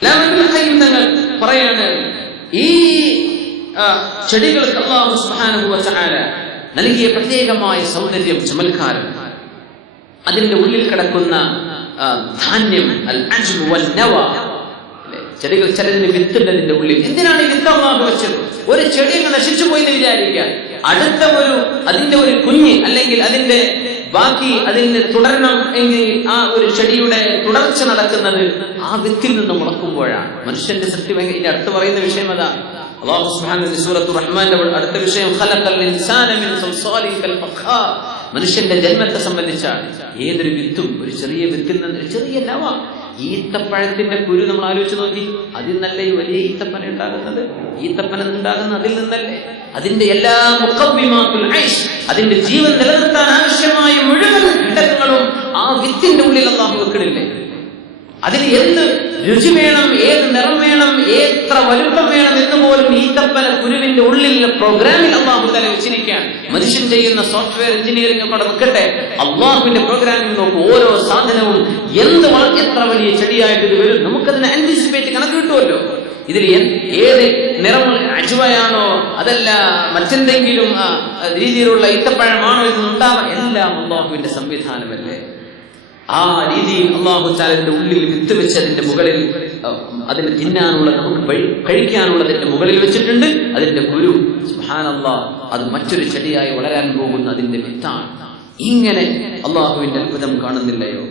തങ്ങൾ പറയാണ്, ഈ ചെടികൾക്ക് അല്ലാഹു സുബ്ഹാനഹു വ തആല നൽകിയ പ്രത്യേകമായ സൗന്ദര്യം, ചമൽക്കാരം, അതിന്റെ ഉള്ളിൽ കിടക്കുന്ന ധാന്യം, അൽ അജ്ബ് വൻ നവ. ചെടികൾ ചിലതിന് വിത്തുണ്ടതിന്റെ ഉള്ളിൽ. എന്തിനാണ് ഈ വിത്ത് അല്ലാഹു വെച്ചത്? ഒരു ചെടി അങ്ങ് നശിച്ചു പോയി എന്ന് വിചാരിക്കുക, അടുത്ത അതിന്റെ ഒരു കുഞ്ഞ് അല്ലെങ്കിൽ അതിന്റെ ബാക്കി അതിന് തുടരണം എങ്കിൽ ആ ഒരു ചെടിയുടെ തുടർച്ച നടക്കുന്നത് ആ വിത്തിൽ നിന്ന് മുളക്കുമ്പോഴാണ്. മനുഷ്യന്റെ സൃഷ്ടി ഇതിന്റെ അടുത്ത് പറയുന്ന വിഷയം അതാ. അല്ലാഹു സുബ്ഹാനഹു വ സൂറത്തു റഹ്മാന്റെ അടുത്ത വിഷയം ഖലഖൽ ഇൻസാന മിൻ സൽസാലിൻ കൽ ഫഖാർ. മനുഷ്യന്റെ ജന്മത്തെ സംബന്ധിച്ചാണ്. ഏതൊരു വിത്തും ഒരു ചെറിയ വിത്തിൽ നിന്ന് ഒരു ചെറിയ നവ, ഈത്തപ്പഴത്തിന്റെ കുരു നമ്മൾ ആലോചിച്ച് നോക്കി, അതിൽ നിന്നല്ലേ ഈ വലിയ ഈത്തപ്പന ഉണ്ടാകുന്നത്? ഈത്തപ്പന ഉണ്ടാകുന്ന അതിൽ നിന്നല്ലേ? അതിന്റെ എല്ലാ മുഖവ്വിമാത്തുൽ ഐഷ്, അതിന്റെ ജീവൻ നിലനിർത്താൻ ആവശ്യമായ മുഴുവൻ ഘടകങ്ങളും ആ വിത്തിന്റെ ഉള്ളിൽ അല്ലാഹു വെക്കണില്ലേ? അതിന് എന്ത് രുചി വേണം, ഏത് നിറം വേണം, എത്ര വലുപ്പം വേണം എന്ന് പോലും ഈത്തപ്പന കുരുവിന്റെ ഉള്ളിലുള്ള പ്രോഗ്രാമിൽ അല്ലാഹു തആല വെച്ചിരിക്കുകയാണ്. മനുഷ്യൻ ചെയ്യുന്ന സോഫ്റ്റ്വെയർ എഞ്ചിനീയറിംഗ് ഒക്കെ നിൽക്കട്ടെ, അല്ലാഹുവിന്റെ പ്രോഗ്രാമിൽ നോക്കും ഓരോ സാധനവും എത്ര വലിയ ചെടിയായിട്ട് ഇത് വരും. നമുക്കതിനെ ആന്റിസിപ്പേറ്റ് കണക്ക് കിട്ടുമല്ലോ. ഇതിൽ ഏത് നിറം, അജ്വയാണോ അതല്ല മറ്റെന്തെങ്കിലും രീതിയിലുള്ള ഈത്തപ്പഴമാണോ ഇതൊന്നുണ്ടാവാൻ, എല്ലാം അല്ലാഹുവിന്റെ സംവിധാനമല്ലേ. ആ രീതിയിൽ അല്ലാഹു തആലയുടെ ഉള്ളിൽ വിത്ത് വെച്ച് അതിന്റെ മുകളിൽ അതിന് തിന്നാനുള്ള, നമുക്ക് കഴിക്കാനുള്ളതിന്റെ മുകളിൽ വെച്ചിട്ടുണ്ട്. അതിന്റെ കുരു സുബ്ഹാനല്ലാഹ് അത് മറ്റൊരു ചെടിയായി വളരാൻ പോകുന്ന അതിന്റെ വിത്താണ്. ഇങ്ങനെ അല്ലാഹുവിന്റെ അത്ഭുതം കാണുന്നില്ലയോ?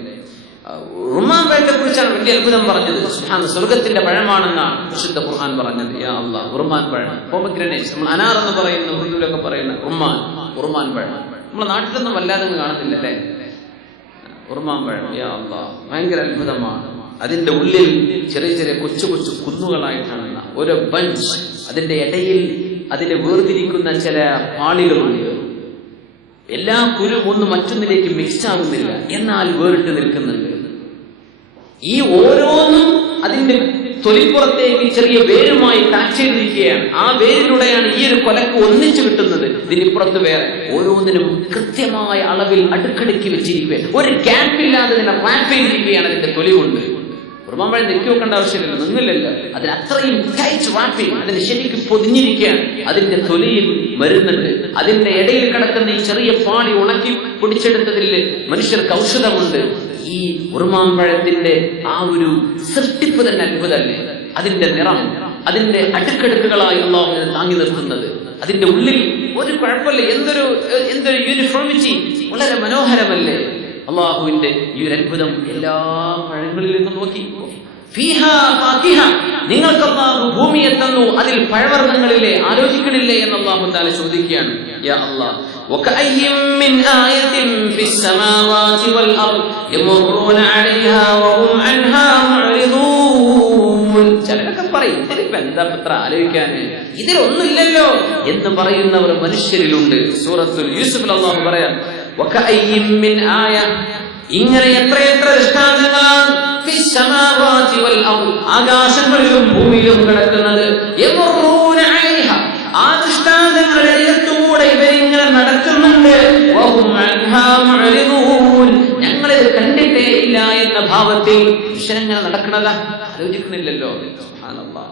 റുമ്മാൻ പഴത്തെ കുറിച്ചാണ് വലിയ അത്ഭുതം പറഞ്ഞത്. സുബ്ഹാനല്ലാഹ്, സ്വർഗത്തിന്റെ പഴമാണെന്നാണ് വിശുദ്ധ ഖുർആൻ പറഞ്ഞത്. യാ അല്ലാഹ്, റുമ്മാൻ പഴം, പോമഗ്രാനേറ്റ്, നമ്മൾ അനാർ എന്ന് പറയുന്ന ഉറുദുവിലൊക്കെ പറയുന്ന റുമ്മാൻ പഴം നമ്മുടെ നാട്ടിലൊന്നും വല്ലാതെ കാണുന്നില്ലല്ലേ? ഉറുമാൻ പഴം, യാ അല്ലാഹ്, ഭയങ്കര അത്ഭുതമാണ്. അതിന്റെ ഉള്ളിൽ ചെറിയ ചെറിയ കൊച്ചു കൊച്ചു കുന്നുകളായിട്ടാണ് ഒരു ബഞ്ച്. അതിന്റെ ഇടയിൽ അതിനെ വേർതിരിക്കുന്ന ചില പാളികളുണ്ട്. എല്ലാ കുരു ഒന്നും മറ്റൊന്നിലേക്ക് മിക്സ് ആകുന്നില്ല, എന്നാൽ വേറിട്ട് നിൽക്കുന്നുണ്ട്. ഈ ഓരോന്നും അതിന്റെ തൊലിപ്പുറത്തേക്ക് ചെറിയ വേരുമായി കണക്ട് ചെയ്തിരിക്കുകയാണ്. ആ വേരിലൂടെയാണ് ഈ ഒരു കൊലക്ക് ഒന്നിച്ചു കിട്ടുന്നത്. ഇതിനിപ്പുറത്ത് വേറെ ഓരോന്നിനും കൃത്യമായ അളവിൽ അടുക്കടുക്കി വെച്ചിരിക്കുകയാണ്. ഒരു ഗ്യാപ്പില്ലാതെ ഇതിനെ റാപ്പ് ചെയ്തിരിക്കുകയാണ് അതിന്റെ തൊലി കൊണ്ട്. ഉറുമാമ്പഴം നെക്കി വെക്കേണ്ട ആവശ്യമില്ലല്ലോ, നിന്നില്ലല്ലോ. അതിന് അത്രയും ടൈറ്റ് റാപ്പിംഗ്, അതിന് ശരിക്കും പൊതിഞ്ഞിരിക്കുകയാണ്. അതിന്റെ തൊലിയിൽ വരുന്നുണ്ട്. അതിന്റെ ഇടയിൽ കിടക്കുന്ന ഈ ചെറിയ പാടി ഉണക്കി പൊടിച്ചെടുത്തതിൽ മനുഷ്യർക്ക് ഔഷധമുണ്ട്. ഈ ഉറുമാമ്പഴത്തിന്റെ ആ ഒരു സൃഷ്ടിപ്പ് തന്നെ അത്ഭുതമല്ലേ? അതിന്റെ നിറം, അതിന്റെ അടുക്കടുക്കുകളായി അല്ലാഹു താങ്ങി നിർത്തുന്നത്, അതിന്റെ ഉള്ളിൽ ഒരു കുഴപ്പമില്ല, എന്തൊരു യൂണിഫോമിറ്റി, വളരെ മനോഹരമല്ലേ? അല്ലാഹുവിന്റെ ഈ ഒരു അത്ഭുതം എല്ലാ പഴങ്ങളിൽ നിന്നും നോക്കി. ഫീഹാ ഫാകിഹ, നിങ്ങൾക്ക് അല്ലാഹു ഭൂമിയെ തന്നു, അതിൽ പഴവർഗ്ഗങ്ങളിലെ ആലോചിക്കണില്ലേ എന്ന് അല്ലാഹു തആല ചോദിക്കുകയാണ്. യാ അല്ലാഹ്, വകഅയ്യിൻ മിൻ ആയത്തിൻ ഫിസ് സമാവാതി വൽ അർദ് യമറൂന അലൈഹാ വഹും അൻഹാ മുഅ്രിദൂൻ. ചിലരൊക്കെ പറയും, ഇതിപ്പോ എന്താ പത്ര ആലോചിക്കാൻ, ഇതിലൊന്നുമില്ലല്ലോ എന്ന് പറയുന്നവർ മനുഷ്യരിലുണ്ട്. സൂറത്തുൽ യൂസുഫിൽ അല്ലാഹു പറയാം, വകഅയ്യിൻ മിൻ ആയ, ഇങ്ങനെ എത്രയെത്ര ദൃഷ്ടാന്തങ്ങളാണ് ഫിസ് സമാവാതി വൽ അർദ്, ആകാശങ്ങളിലും ഭൂമിയിലും കിടക്കുന്നത്. യമറൂന അലൈഹാ, ആ ദൃഷ്ടാന്തങ്ങളിലൂടെ ഇവരിങ്ങനെ നടക്കുന്നുണ്ട്. വഹും അൻഹാ മുഅ്രിദൂൻ, ഞങ്ങളിത് കണ്ടിട്ടേ ഇല്ല എന്ന ഭാവത്തിൽ മനുഷ്യരങ്ങനെ നടക്കണതാ, ആലോചിക്കുന്നില്ലല്ലോ. സുബ്ഹാനല്ലാഹ്.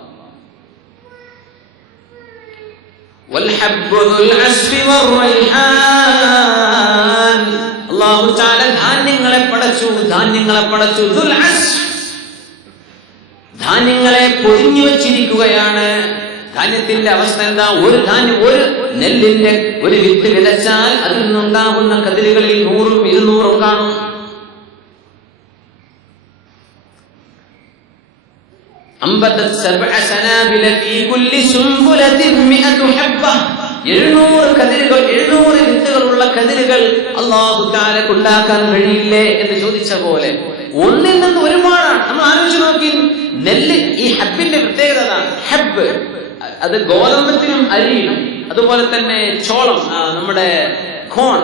വൽഹബ്ബു ദുൽ അസ്ഫി വറൈഹാൻ, അല്ലാഹു തആല ധാന്യങ്ങളെ പടച്ചു. ദുൽ അസ്ഫ്, ധാന്യങ്ങളെ പൊതിഞ്ഞു വെച്ചിരിക്കുകയാണ്. ധാന്യത്തിന്റെ അവസ്ഥ എന്താ? ഒരു നെല്ലിന്റെ ഒരു വിത്ത് വിതച്ചാൽ അതിൽ നിന്നുണ്ടാകുന്ന കതിരുകളിൽ 100ഉം 200ഉം കാണും. അംബതത് സബ്അ സനാബില ഫീ കുല്ലി സുംബുലത്തിൻ 100 ഹബ്ബ, 700 കതിരുകൾ, 700 വിത്തുകളുള്ള കതിരുകൾ അല്ലാഹു തആലക്ക് ഉണ്ടാക്കാൻ കഴിയില്ലേ എന്ന് ചോദിച്ച പോലെ ഒന്നിൽ നിന്ന് ഒരുപാടാണ്. നമ്മൾ ആലോചിച്ച് നോക്കി, നെല്ല്, ഈ ഹബ്ബിന്റെ പ്രത്യേകത അതാണ്. ഹബ്ബ് അത് ഗോതമ്പത്തിനും അരിയിലും, അതുപോലെ തന്നെ ചോളം, നമ്മുടെ കോൺ,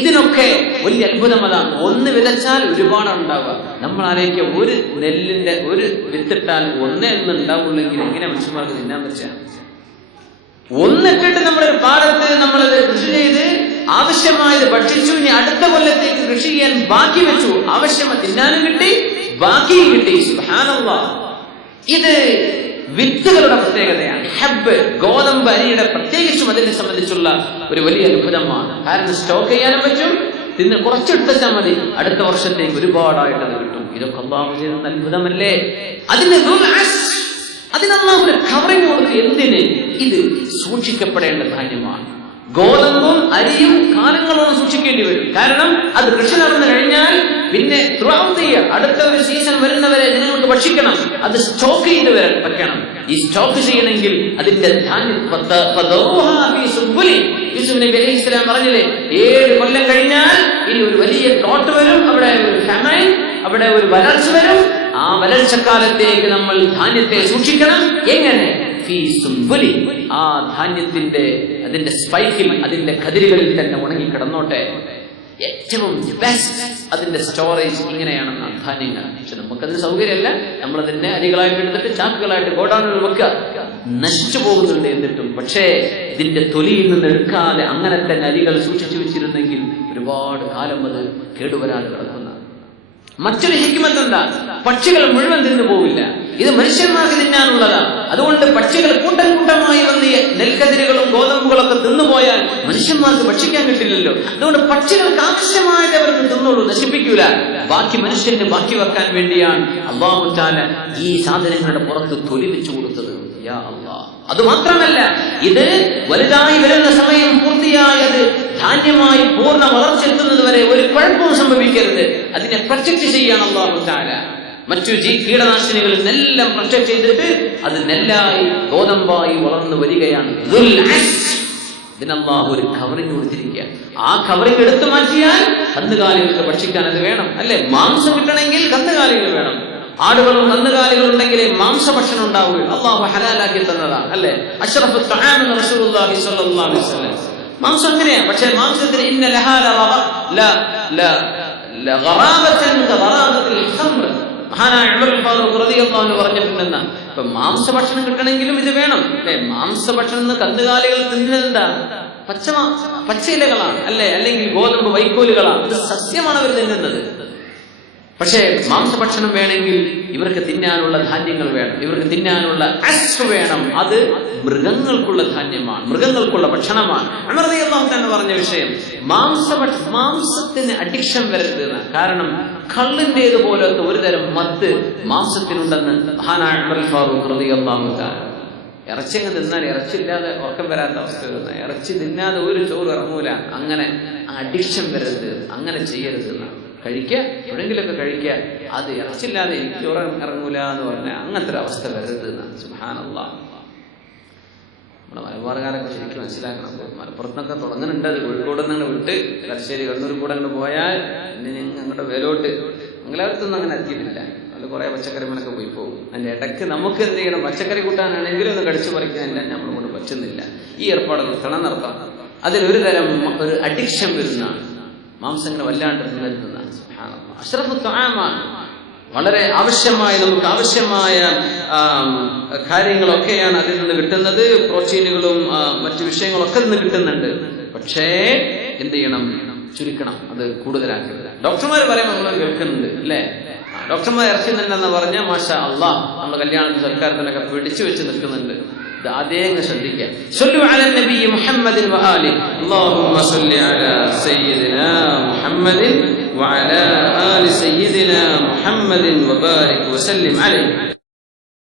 ഇതിനൊക്കെ വലിയ അത്ഭുതം അതാണ്. ഒന്ന് വിതച്ചാൽ ഒരുപാടാണ് ഉണ്ടാവുക. നമ്മൾ ആലോചിക്കുക, ഒരു നെല്ലിന്റെ ഒരു വിത്തിട്ടാൽ ഒന്നേ ഒന്ന് ഉണ്ടാവുള്ളെങ്കിൽ എങ്ങനെ മനുഷ്യന്മാർക്ക് തിന്നാൻ വെച്ചാൽ? ഒന്നിട്ടിട്ട് നമ്മളൊരു പാടത്ത് നമ്മളത് കൃഷി ചെയ്ത് ആവശ്യമായത് ഭക്ഷിച്ചു, ഇനി അടുത്ത കൊല്ലത്തേക്ക് കൃഷി ചെയ്യാൻ ബാക്കി വെച്ചു, ആവശ്യമായി തിന്നാനും കിട്ടി, ബാക്കിയും കിട്ടി. സുബ്ഹാനല്ലാഹ്. ഇത് വിത്തുകളുടെ പ്രത്യേകതയാണ്. ഹബ്ബ്, ഗോതമ്പ് അരിയുടെ പ്രത്യേകിച്ചും അതിനെ സംബന്ധിച്ചുള്ള ഒരു വലിയ അത്ഭുതമാണ്. കാരണം സ്റ്റോക്ക് ചെയ്യാനും പറ്റും, തിന്ന് കുറച്ചെടുത്താൽ മതി, അടുത്ത വർഷത്തേക്ക് ഒരുപാടായിട്ട് അത് കിട്ടും. ഇതൊക്കെ അല്ലാഹു ചെയ്യുന്ന അത്ഭുതമല്ലേ? അതിനല്ലാഹു കവറിങ് കൊടുത്ത് എന്തിന്? ഇത് സൂക്ഷിക്കപ്പെടേണ്ട ധാന്യമാണ്. ഗോതമ്പും അരിയും കാലങ്ങളോട് സൂക്ഷിക്കേണ്ടി വരും. കാരണം അത് കൃഷി നടന്നു കഴിഞ്ഞാൽ പിന്നെ അടുത്ത ഒരു സീസൺ വരുന്നവരെ ജനങ്ങൾക്ക് ഭക്ഷിക്കണം. അത് സ്റ്റോക്ക് ചെയ്ത് വെക്കണം. ഈ സ്റ്റോക്ക് ചെയ്യണമെങ്കിൽ അതിന്റെ ധാന്യം യൂസുഫ് നബി അലൈഹി സ്വലാം പറഞ്ഞില്ലേ, 7 കൊല്ലം കഴിഞ്ഞാൽ ഇനി ഒരു വലിയ ഡ്രോട്ട് വരും, അവിടെ ഒരു ഫെമൈൻ, അവിടെ ഒരു വരൾച്ച വരും. ആ വരൾച്ചക്കാലത്തേക്ക് നമ്മൾ ധാന്യത്തെ സൂക്ഷിക്കണം. എങ്ങനെ? ആ ധാന്യത്തിന്റെ അതിന്റെ സ്പൈക്കിൽ, അതിന്റെ കതിരുകളിൽ തന്നെ ഉണങ്ങി കിടന്നോട്ടെ. ഏറ്റവും ബെസ്റ്റ് അതിന്റെ സ്റ്റോറേജ് ഇങ്ങനെയാണെന്നാണ് ധാന്യങ്ങൾ. പക്ഷെ നമുക്കതിന് സൗകര്യമല്ല. നമ്മളതിന്റെ അരികളായിട്ട് എടുത്തിട്ട് ചാക്കുകളായിട്ട് ഗോഡൌണിൽ വെക്കുക. നശിച്ചു പോകുന്നുണ്ട് എന്നിട്ടും. പക്ഷേ ഇതിന്റെ തൊലിയിൽ നിന്ന് എടുക്കാതെ അങ്ങനെ തന്നെ അരികൾ സൂക്ഷിച്ചു വെച്ചിരുന്നെങ്കിൽ ഒരുപാട് കാലം അത് കേടുവരാതെ കിടക്കുന്ന. മറ്റൊരു ഹിക്മത്ത് എന്താ? പക്ഷികൾ മുഴുവൻ തിന്നു പോവില്ല. ഇത് മനുഷ്യന്മാർക്ക് തിന്നാനുള്ളതാണ്. അതുകൊണ്ട് പക്ഷികൾ കൂട്ടം കൂട്ടമായി വന്ന് നെൽക്കതിരുകളും ഗോതമ്പുകളൊക്കെ തിന്നുപോയാൽ മനുഷ്യന്മാർക്ക് ഭക്ഷിക്കാൻ കിട്ടില്ലല്ലോ. അതുകൊണ്ട് പക്ഷികൾക്ക് ആവശ്യമായിട്ട് അവർക്ക് തിന്നുള്ളൂ, നശിപ്പിക്കൂല. ബാക്കി മനുഷ്യന് ബാക്കി വെക്കാൻ വേണ്ടിയാണ് അല്ലാഹു തആല ഈ സാധനങ്ങളുടെ പുറത്ത് തൊലി വെച്ചു കൊടുത്തത്. യാ അല്ലാഹ്. അതുമാത്രമല്ല, ഇത് വലുതായി വരുന്ന സമയം പൂർത്തിയായത് ധാന്യമായി പൂർണ്ണ വളർച്ചെത്തുന്നത് വരെ ഒരു കുഴപ്പവും സംഭവിക്കരുത്. അതിനെ പ്രൊട്ടക്ട് ചെയ്യാണ് അല്ലാഹു തആല. മറ്റു കീടനാശിനികളിൽ നിന്നെല്ലാം പ്രൊട്ടക്ട് ചെയ്തിട്ട് അത് നെല്ലായി ഗോതമ്പായി വളർന്നു വരികയാണ്. ഇതിനല്ലാഹു ഒരു കവറിങ് കൊടുത്തിരിക്കുക. ആ കവറിങ് എടുത്തു മാറ്റിയാൽ കന്നുകാലികൾക്ക് ഭക്ഷിക്കാൻ അത് വേണം, അല്ലെ? മാംസം കിട്ടണമെങ്കിൽ കന്നുകാലികൾ വേണം. ആടുകളും കന്നുകാലികളും ഉണ്ടെങ്കിലേ മാംസഭക്ഷണം ഉണ്ടാവുകയും അല്ലാഹു ഹലാലാക്കി തന്നതാണ്, അല്ലെ? അഷ്റഫു തആം എന്ന് റസൂലുള്ളാഹി സ്വല്ലല്ലാഹു അലൈഹി വസല്ലം. മാംസം അങ്ങനെയാണ്. പക്ഷേ മാംസത്തിന് ഇന്ന ലഹാ ലഗറാബതൻ കഗറാബത്തിൽ ഖംർ, മഹാനായ ഉമർ ഫാറൂഖ് റളിയല്ലാഹു അൻഹു പറഞ്ഞിട്ടുണ്ടെന്ന. ഇപ്പൊ മാംസഭക്ഷണം കിട്ടണമെങ്കിലും ഇത് വേണം, അല്ലെ? മാംസഭക്ഷണം കന്നുകാലികൾ തിന്നുന്നതെന്താ? പച്ചയിലകളാണ്, അല്ലെ? അല്ലെങ്കിൽ ഗോതമ്പ് വൈക്കോലുകളാണ്. ഇത് സസ്യമാണ് അവർ തിന്നുന്നത്. പക്ഷേ മാംസഭക്ഷണം വേണമെങ്കിൽ ഇവർക്ക് തിന്നാനുള്ള ധാന്യങ്ങൾ വേണം, ഇവർക്ക് തിന്നാനുള്ള അസ്ഫ് വേണം. അത് മൃഗങ്ങൾക്കുള്ള ധാന്യമാണ്, മൃഗങ്ങൾക്കുള്ള ഭക്ഷണമാണ്. ഉമർ റളിയല്ലാഹു അൻഹു പറഞ്ഞ വിഷയം, മാംസത്തിന് അഡിക്ഷൻ വരരുത്. കാരണം കള്ളിൻ്റെതുപോലത്തെ ഒരു തരം മത്ത് മാംസത്തിനുണ്ടെന്ന് മഹാനായ ഉമർ ഫാറൂഖ് റളിയല്ലാഹു അൻഹു. ഇറച്ചി അങ്ങ് തിന്നാൽ ഇറച്ചില്ലാതെ ഉറക്കം വരാത്ത അവസ്ഥ വരുന്ന, ഇറച്ചി തിന്നാതെ ഒരു ചോറ് ഇറങ്ങൂല. അങ്ങനെ അഡിക്ഷൻ വരരുത്, അങ്ങനെ ചെയ്യരുത്. കഴിക്കുക, എവിടെയെങ്കിലൊക്കെ കഴിക്കുക. അത് ഇറച്ചില്ലാതെ എനിക്ക് ചോറ് ഇറങ്ങൂല എന്ന് പറഞ്ഞാൽ അങ്ങനത്തെ ഒരു അവസ്ഥ വരരുത്. സുബ്ഹാനല്ലാഹ്. നമ്മുടെ മലബാറുകാരൊക്കെ ശരിക്കും മനസ്സിലാക്കണം. മലപ്പുറത്തൊക്കെ തുടങ്ങുന്നുണ്ട്. അത് കോഴിക്കോട് നിന്ന് വിട്ട് തലശ്ശേരി കണ്ണൂർ കൂടെ അങ്ങോട്ട് പോയാൽ പിന്നെ ഞങ്ങളുടെ വേലോട്ട് മംഗലാപുരത്തൊന്നും അങ്ങനെ എത്തിയിട്ടില്ല. അത് കുറേ പച്ചക്കറി മലൊക്കെ പോയി പോകും. അതിൻ്റെ ഇടയ്ക്ക് നമുക്ക് എന്ത് ചെയ്യണം? പച്ചക്കറി കൂട്ടാനാണെങ്കിലും ഒന്ന് കടിച്ചു പറിക്കാനില്ല, നമ്മൾ കൊണ്ട് പറ്റുന്നില്ല. ഈ ഏർപ്പാട് നടത്താം. അതിലൊരു തരം ഒരു അഡിക്ഷൻ വരുന്നതാണ്. മാംസങ്ങൾ വല്ലാണ്ട് തിന്നരുതെന്നാണ്. അഷ്റഫു തആമാണ്. വളരെ ആവശ്യമായ, നമുക്ക് ആവശ്യമായ കാര്യങ്ങളൊക്കെയാണ് അതിൽ നിന്ന് കിട്ടുന്നത്. പ്രോട്ടീനുകളും മറ്റു വിഷയങ്ങളൊക്കെ നിന്ന് കിട്ടുന്നുണ്ട്. പക്ഷേ എന്ത് ചെയ്യണം? ചുരുക്കണം, അത് കൂടുതലാക്കരുത്. ഡോക്ടർമാർ പറയുമ്പോൾ നമ്മൾ കേൾക്കുന്നുണ്ട്, അല്ലേ? ഡോക്ടർമാർ ഇറച്ചി തന്നെന്ന് പറഞ്ഞാൽ മാഷാ അല്ലാഹ്, നമ്മുടെ കല്യാണത്തിൽ സർക്കാരത്തിനൊക്കെ പിടിച്ചു വെച്ച് നിൽക്കുന്നുണ്ട്. ഇത് ആദ്യം ശ്രദ്ധിക്കുക. സ്വല്ലു അലാ നബി മുഹമ്മദിൻ വആലിഹി. അല്ലാഹുമ്മ സ്വല്ലി അലാ സയ്യിദിനാ മുഹമ്മദിൻ വഅലാ ആലി സയ്യിദിനാ മുഹമ്മദിൻ വബാരിക് വസല്ലിം അലൈഹി.